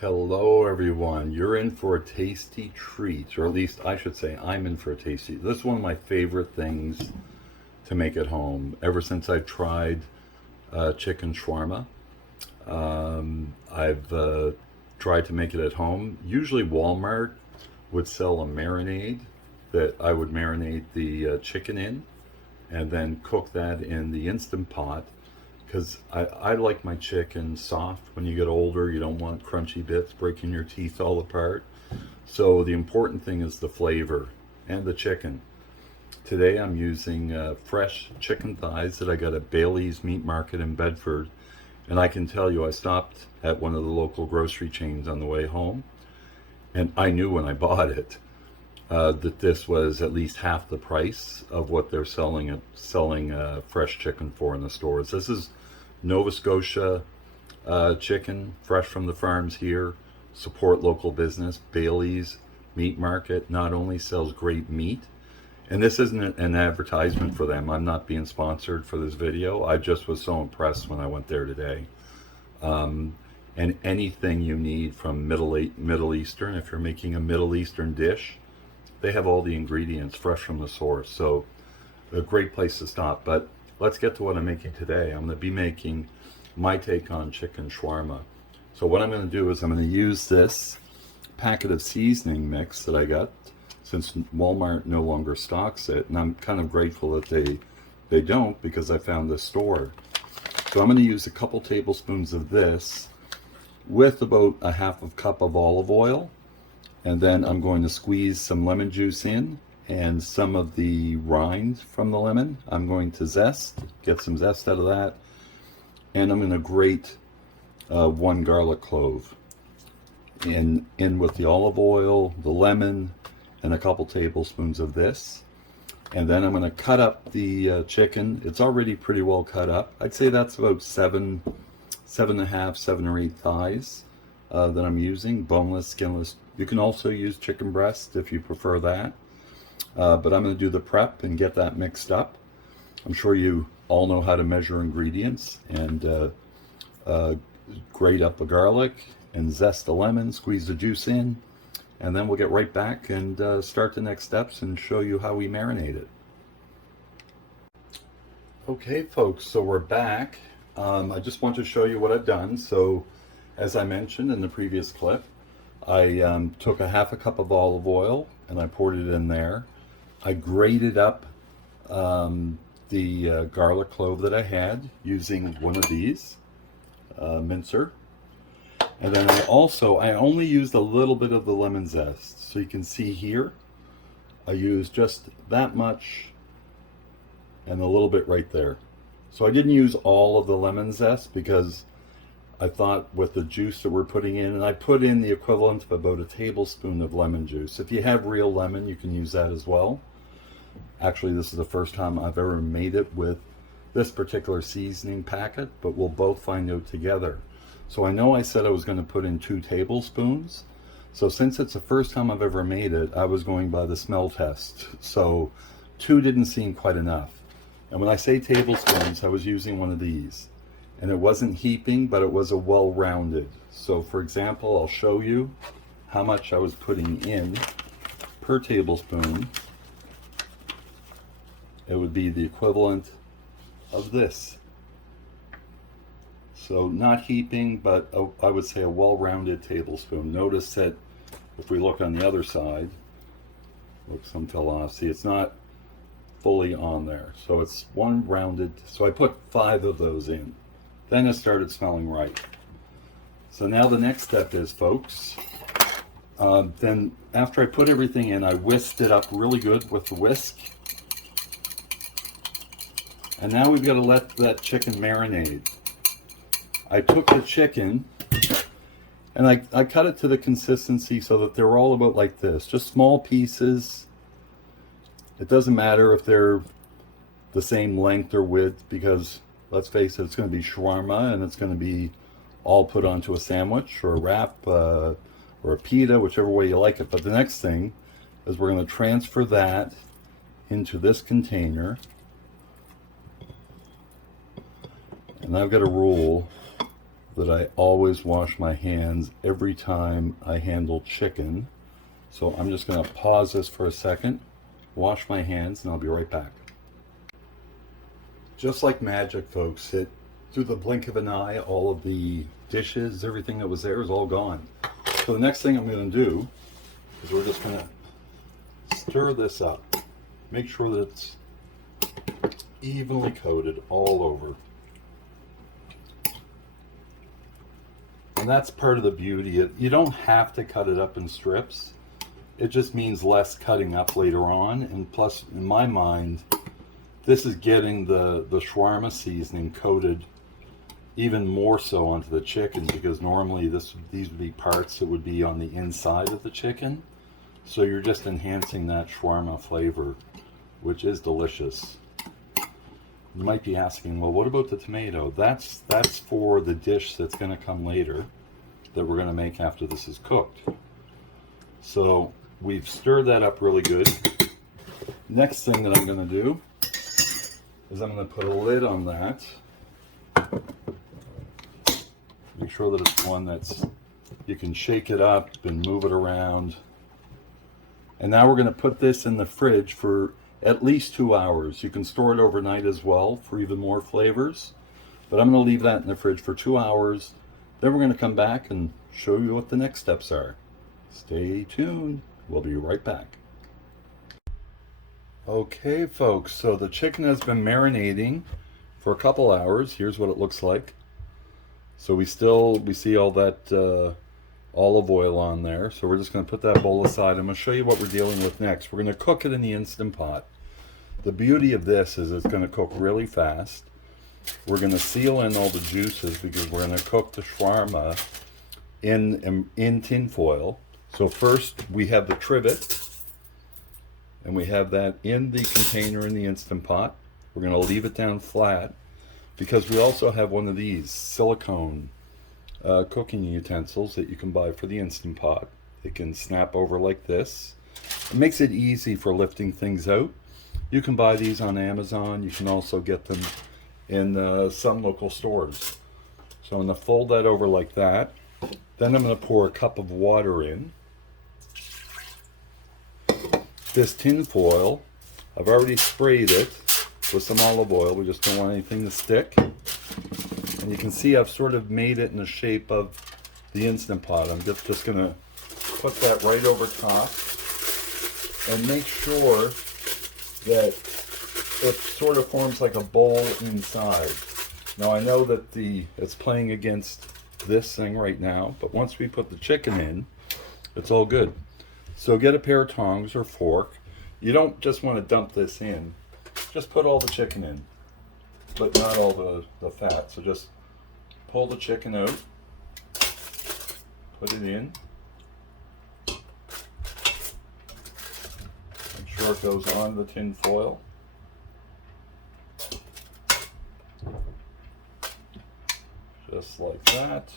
Hello everyone, you're in for a tasty treat, or at least I should say I'm in for a tasty. This is one of my favorite things to make at home. Ever since I tried chicken shawarma, I've tried to make it at home. Usually Walmart would sell a marinade that I would marinate the chicken in and then cook that in the Instant Pot because I like my chicken soft. When you get older, you don't want crunchy bits breaking your teeth all apart. So the important thing is the flavor and the chicken. Today I'm using fresh chicken thighs that I got at Bailey's Meat Market in Bedford. And I can tell you, I stopped at one of the local grocery chains on the way home, and I knew when I bought it that this was at least half the price of what they're selling fresh chicken for in the stores. This is Nova Scotia chicken, fresh from the farms here. Support local business. Bailey's Meat Market not only sells great meat, and this isn't an advertisement for them. I'm not being sponsored for this video. I just was so impressed when I went there today. And anything you need from Middle Eastern, if you're making a Middle Eastern dish, they have all the ingredients fresh from the source. So a great place to stop. But let's get to what I'm making today. I'm going to be making my take on chicken shawarma. So what I'm going to do is I'm going to use this packet of seasoning mix that I got, since Walmart no longer stocks it, and I'm kind of grateful that they don't, because I found this store. So I'm going to use a couple tablespoons of this with about a half a cup of olive oil, and then I'm going to squeeze some lemon juice in and some of the rind from the lemon. I'm going to get some zest out of that, and I'm going to grate one garlic clove in with the olive oil, the lemon, and a couple tablespoons of this. And then I'm going to cut up the chicken. It's already pretty well cut up. I'd say that's about seven and a half, 7 or 8 thighs that I'm using, boneless, skinless. You can also use chicken breast if you prefer that. But I'm going to do the prep and get that mixed up. I'm sure you all know how to measure ingredients, and grate up a garlic and zest the lemon, squeeze the juice in, and then we'll get right back and start the next steps and show you how we marinate it. Okay folks, so we're back. I just want to show you what I've done. So as I mentioned in the previous clip, I took a half a cup of olive oil and I poured it in there. I grated up the garlic clove that I had using one of these mincer. And then I only used a little bit of the lemon zest. So you can see here, I used just that much and a little bit right there. So I didn't use all of the lemon zest because I thought with the juice that we're putting in, and I put in the equivalent of about a tablespoon of lemon juice. If you have real lemon, you can use that as well. Actually, this is the first time I've ever made it with this particular seasoning packet, but we'll both find out together. So I know I said I was going to put in 2 tablespoons. So since it's the first time I've ever made it, I was going by the smell test. So 2 didn't seem quite enough. And when I say tablespoons, I was using one of these. And it wasn't heaping, but it was a well-rounded. So for example, I'll show you how much I was putting in per tablespoon. It would be the equivalent of this. So not heaping, but I would say a well-rounded tablespoon. Notice that if we look on the other side, look, some fell off. See, it's not fully on there. So it's one rounded. So I put 5 of those in. Then it started smelling right. So now the next step is, folks, then after I put everything in, I whisked it up really good with the whisk. And now we've got to let that chicken marinate. I took the chicken and I cut it to the consistency so that they're all about like this, just small pieces. It doesn't matter if they're the same length or width, because let's face it, it's going to be shawarma and it's going to be all put onto a sandwich or a wrap or a pita, whichever way you like it. But the next thing is we're going to transfer that into this container. And I've got a rule that I always wash my hands every time I handle chicken. So I'm just going to pause this for a second, wash my hands, and I'll be right back. Just like magic, folks, through the blink of an eye, all of the dishes, everything that was there is all gone. So the next thing I'm going to do is we're just going to stir this up. Make sure that it's evenly coated all over. And that's part of the beauty. You don't have to cut it up in strips. It just means less cutting up later on. And plus, in my mind, this is getting the shawarma seasoning coated even more so onto the chicken, because normally these would be parts that would be on the inside of the chicken. So you're just enhancing that shawarma flavor, which is delicious. You might be asking, well, what about the tomato? That's for the dish that's going to come later, that we're going to make after this is cooked. So we've stirred that up really good. Next thing that I'm going to do is I'm going to put a lid on that. Make sure that it's one that's, you can shake it up and move it around. And now we're going to put this in the fridge for at least 2 hours. You can store it overnight as well for even more flavors. But I'm going to leave that in the fridge for 2 hours. Then we're going to come back and show you what the next steps are. Stay tuned. We'll be right back. Okay, folks, so the chicken has been marinating for a couple hours. Here's what it looks like. So we see all that olive oil on there. So we're just going to put that bowl aside. I'm going to show you what we're dealing with next. We're going to cook it in the Instant Pot. The beauty of this is it's going to cook really fast. We're going to seal in all the juices because we're going to cook the shawarma in tin foil. So first we have the trivet, and we have that in the container in the Instant Pot. We're going to leave it down flat because we also have one of these silicone cooking utensils that you can buy for the Instant Pot. It can snap over like this. It makes it easy for lifting things out. You can buy these on Amazon. You can also get them in some local stores. So I'm going to fold that over like that. Then I'm going to pour a cup of water in. This tin foil, I've already sprayed it with some olive oil. We just don't want anything to stick. And you can see I've sort of made it in the shape of the Instant Pot. I'm just going to put that right over top and make sure that it sort of forms like a bowl inside. Now I know that it's playing against this thing right now, but once we put the chicken in, it's all good. So get a pair of tongs or fork. You don't just want to dump this in. Just put all the chicken in, but not all the fat. So just pull the chicken out, put it in. Make sure it goes on the tin foil. Just like that.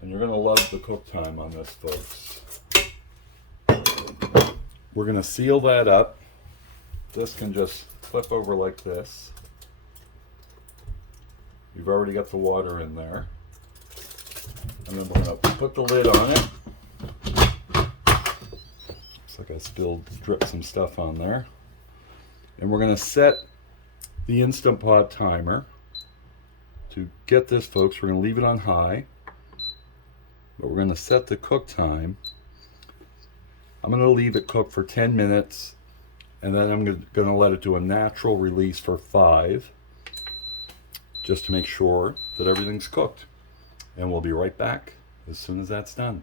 And you're going to love the cook time on this, folks. We're going to seal that up. This can just flip over like this. You've already got the water in there. And then we're going to put the lid on it. Looks like I dripped some stuff on there. And we're going to set the Instant Pot timer. To get this, folks, we're going to leave it on high. But we're going to set the cook time. I'm going to leave it cook for 10 minutes. And then I'm going to let it do a natural release for 5. Just to make sure that everything's cooked. And we'll be right back as soon as that's done.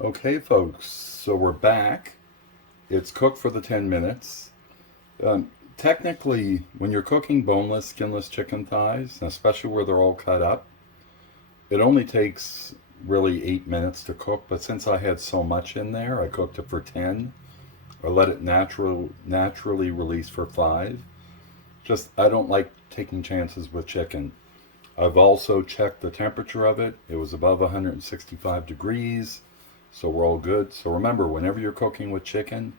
Okay, folks, so we're back. It's cooked for the 10 minutes. Technically, when you're cooking boneless, skinless chicken thighs, and especially where they're all cut up, it only takes really 8 minutes to cook. But since I had so much in there, I cooked it for 10. I let it naturally release for 5. I don't like taking chances with chicken. I've also checked the temperature of it. It was above 165 degrees, so we're all good. So remember, whenever you're cooking with chicken,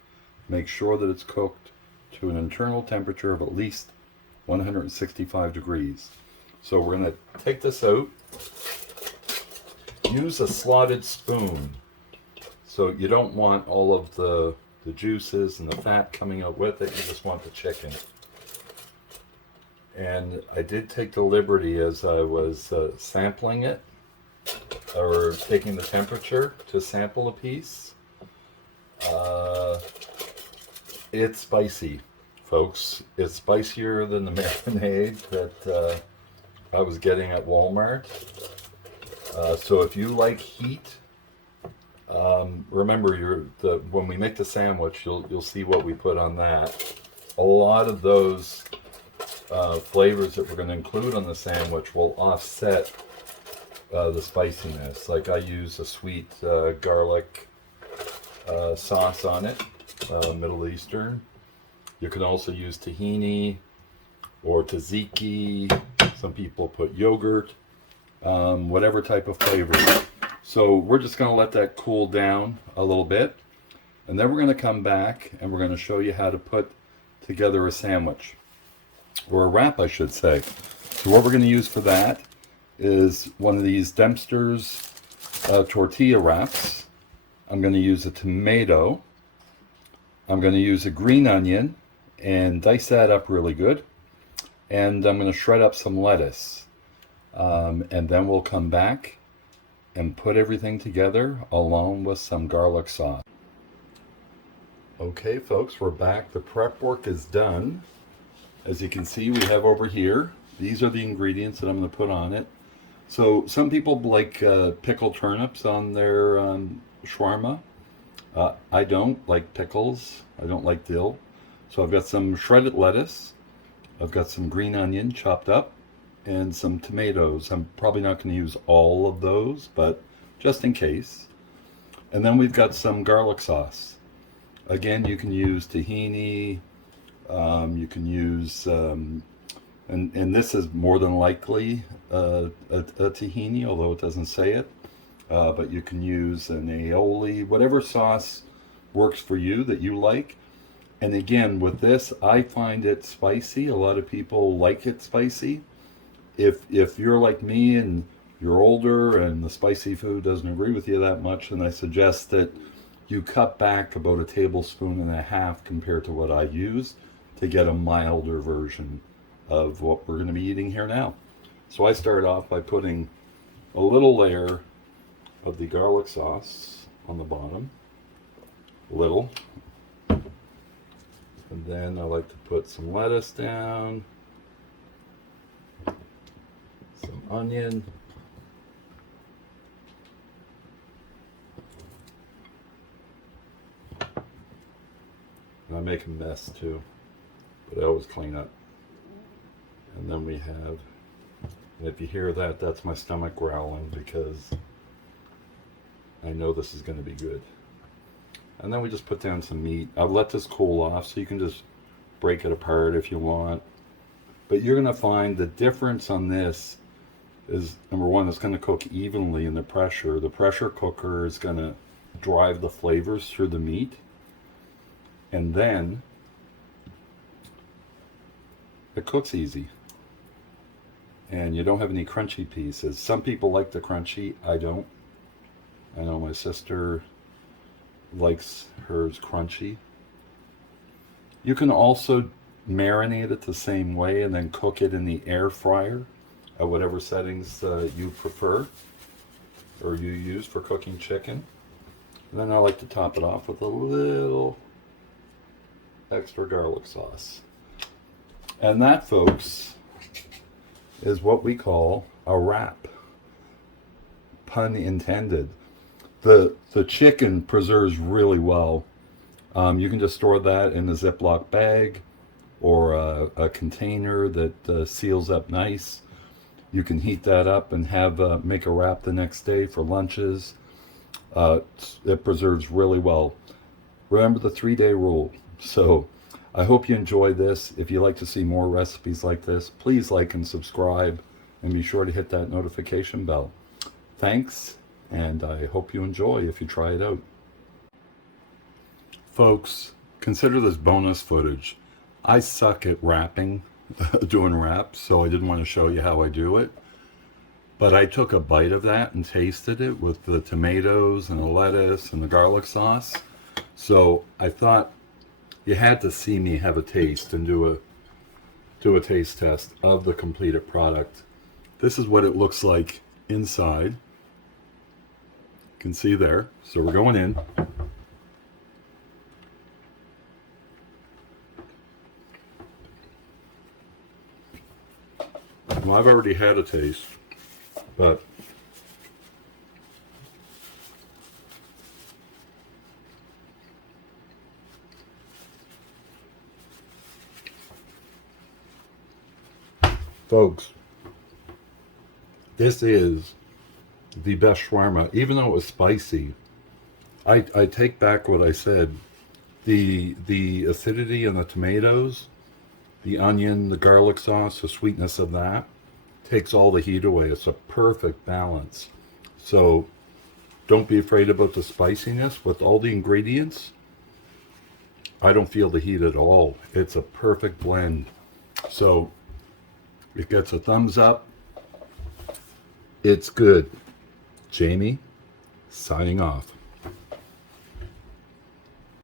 make sure that it's cooked to an internal temperature of at least 165 degrees. So we're going to take this out. Use a slotted spoon. So you don't want all of the juices and the fat coming out with it. You just want the chicken. And I did take the liberty as I was sampling it, or taking the temperature to sample a piece. It's spicy, folks. It's spicier than the marinade that I was getting at Walmart. So if you like heat, remember when we make the sandwich, you'll see what we put on that. A lot of those flavors that we're going to include on the sandwich will offset the spiciness. Like I use a sweet garlic sauce on it, Middle Eastern. You can also use tahini or tzatziki. Some people put yogurt, whatever type of flavor. So we're just going to let that cool down a little bit, and then we're going to come back and we're going to show you how to put together a sandwich, or a wrap, I should say. So what we're going to use for that is one of these Dempster's tortilla wraps. I'm going to use a tomato. I'm going to use a green onion and dice that up really good. And I'm going to shred up some lettuce. And then we'll come back and put everything together along with some garlic sauce. Okay, folks, we're back. The prep work is done. As you can see, we have over here, these are the ingredients that I'm going to put on it. So some people like pickled turnips on their shawarma. I don't like pickles. I don't like dill. So I've got some shredded lettuce. I've got some green onion chopped up and some tomatoes. I'm probably not going to use all of those, but just in case. And then we've got some garlic sauce. Again, you can use tahini. You can use, and this is more than likely a tahini, although it doesn't say it. But you can use an aioli, whatever sauce works for you that you like. And again, with this, I find it spicy. A lot of people like it spicy. If you're like me and you're older and the spicy food doesn't agree with you that much, then I suggest that you cut back about 1.5 tablespoons compared to what I use to get a milder version of what we're going to be eating here now. So I started off by putting a little layer of the garlic sauce on the bottom, little, and then I like to put some lettuce down, some onion, and I make a mess too, but I always clean up. And then we have, and if you hear that, that's my stomach growling because I know this is going to be good. And then we just put down some meat. I've let this cool off, so you can just break it apart if you want. But you're going to find the difference on this is, number one, it's going to cook evenly in the pressure. The pressure cooker is going to drive the flavors through the meat. And then it cooks easy. And you don't have any crunchy pieces. Some people like the crunchy. I don't. I know my sister likes hers crunchy. You can also marinate it the same way and then cook it in the air fryer at whatever settings you prefer or you use for cooking chicken. And then I like to top it off with a little extra garlic sauce. And that, folks, is what we call a wrap. Pun intended. The chicken preserves really well. You can just store that in a Ziploc bag or a container that seals up nice. You can heat that up and have make a wrap the next day for lunches. It preserves really well. Remember the 3-day rule. So I hope you enjoy this. If you'd like to see more recipes like this, please like and subscribe and be sure to hit that notification bell. Thanks, and I hope you enjoy if you try it out. Folks, consider this bonus footage. I suck at wrapping, doing wraps, so I didn't want to show you how I do it. But I took a bite of that and tasted it with the tomatoes and the lettuce and the garlic sauce. So I thought you had to see me have a taste and do a taste test of the completed product. This is what it looks like inside. You can see there. So we're going in. Well, I've already had a taste, but folks, this is the best shawarma. Even though it was spicy, I take back what I said. The acidity in the tomatoes, the onion, the garlic sauce, the sweetness of that takes all the heat away. It's a perfect balance. So don't be afraid about the spiciness. With all the ingredients, I don't feel the heat at all. It's a perfect blend. So it gets a thumbs up. It's good. Jamie, signing off.